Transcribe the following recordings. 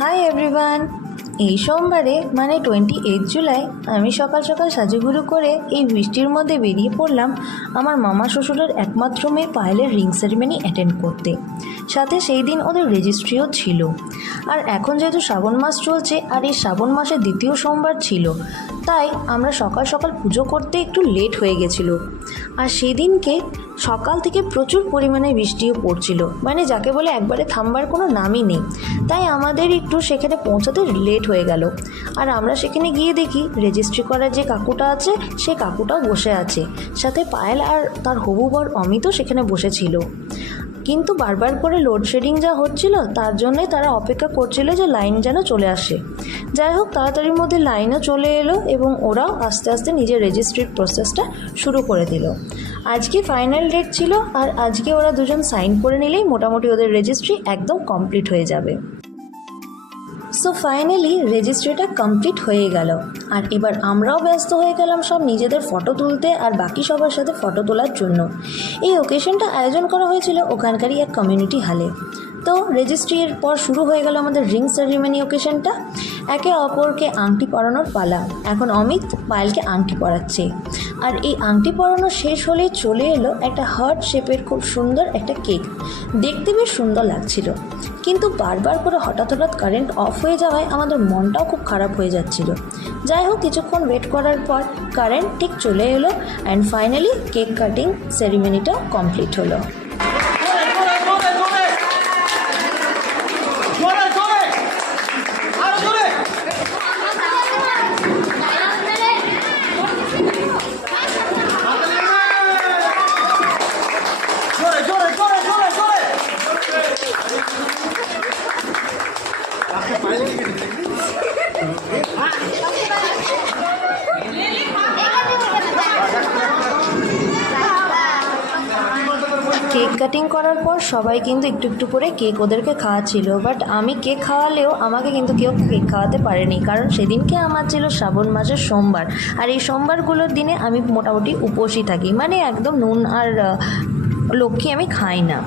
Hi everyone. এই সোমবারে মানে 28 জুলাই আমি সকাল সকাল সাজুগুজু করে এই বৃষ্টির মধ্যে বেরিয়ে পড়লাম আমার মামা শ্বশুরের একমাত্র মেয়ে পায়েলের রিং সেরিমনি অ্যাটেন্ড করতে। সাথে সেই দিন ওদের রেজিস্ট্রিও ছিল। আর এখন যেহেতু শ্রাবণ মাস চলছে আর এই শ্রাবণ মাসের দ্বিতীয় সোমবার ছিল, তাই আমরা সকাল সকাল পুজো করতে একটু লেট হয়ে গেছিলো। আর সেদিনকে সকাল থেকে প্রচুর পরিমাণে বৃষ্টিও পড়ছিল, মানে যাকে বলে একবারে থামবার কোনো নামই নেই। তাই আমাদের একটু সেখানে পৌঁছাতে লেট হয়ে গেল। আর আমরা সেখানে গিয়ে দেখি রেজিস্ট্রি করার যে কাকুটা আছে সে কাকুটাও বসে আছে, সাথে পায়েল আর তার হবু বর অমিতও সেখানে বসেছিল। কিন্তু বারবার করে লোডশেডিং যা হচ্ছিল তার জন্যে তারা অপেক্ষা করছিল যে লাইন যেন চলে আসে। যাই হোক, তাড়াতাড়ির মধ্যে লাইনও চলে এলো এবং ওরাও আস্তে আস্তে নিজের রেজিস্ট্রির প্রসেসটা শুরু করে দিল। আজকে ফাইনাল ডেট ছিল আর আজকে ওরা দুজন সাইন করে নিলেই মোটামুটি ওদের রেজিস্ট্রি একদম কমপ্লিট হয়ে যাবে। সো ফাইনালি রেজিস্ট্রিটা কমপ্লিট হয়ে গেল। আর এবার আমরাও ব্যস্ত হয়ে গেলাম সব নিজেদের ফটো তুলতে আর বাকি সবার সাথে ফটো তোলার জন্য। এই ওকেশনটা আয়োজন করা হয়েছিল ওখানকারই এক কমিউনিটি হলে। তো রেজিস্ট্রির পর শুরু হয়ে গেল আমাদের রিং সেরিমনি ওকেশনটা। একে অপরকে আংটি পরানোর পালা। এখন অমিত পায়েলকে আংটি পরাচ্ছে। আর এই আংটি পরানো শেষ হলেই চলে এলো একটা হার্ট শেপের খুব সুন্দর একটা কেক। দেখতে বেশ সুন্দর লাগছিল, কিন্তু বারবার করে হঠাৎ কারেন্ট অফ হয়ে যাওয়ায় আমাদের মনটাও খুব খারাপ হয়ে যাচ্ছিল। যাই হোক, কিছুক্ষণ ওয়েট করার পর কারেন্ট ঠিক চলে এলো অ্যান্ড ফাইনালি কেক কাটিং সেরিমনিটা কমপ্লিট হলো। কেক কাটিং করার পর সবাই কিন্তু একটু একটু করে কেক ওদেরকে খাওয়াচ্ছিল, বাট আমি কেক খাওয়ালেও আমাকে কিন্তু কেউ কেক খাওয়াতে পারেনি, কারণ সেদিনকে আমার ছিল শ্রাবণ মাসের সোমবার। আর এই সোমবারগুলোর দিনে আমি মোটামুটি উপোসই থাকি, মানে একদম নুন আর লক্ষ্মী আমি খাই না।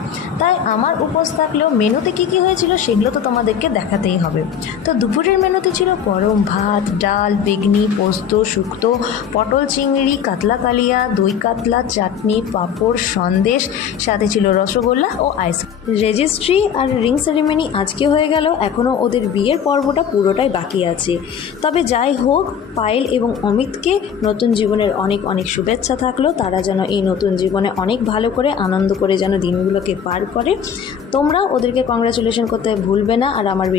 তাই আমার উপোস থাকলেও মেনুতে কী কী হয়েছিল সেগুলো তো তোমাদেরকে দেখাতেই হবে। তো দুপুরের মেনুতে ছিল গরম ভাত, ডাল, বেগনি, পোস্ত, শুক্তো, পটল চিংড়ি, কাতলা কালিয়া, দই কাতলা, চাটনি, পাঁপড়, সন্দেশ, সাথে ছিল রসগোল্লা ও আইসক্রিম। রেজিস্ট্রি আর রিং সেরিমনি আজকে হয়ে গেল, এখনও ওদের বিয়ের পর্বটা পুরোটাই বাকি আছে। তবে যাই হোক, পায়েল এবং অমিতকে নতুন জীবনের অনেক অনেক শুভেচ্ছা থাকলো। তারা যেন এই নতুন জীবনে অনেক ভালো করে আনন্দ করে যেন দিনগুলোকে পার করে। তোমরা ওদেরকে কংগ্রাচুলেশন করতে ভুলবে না। আর আমার ভিডিও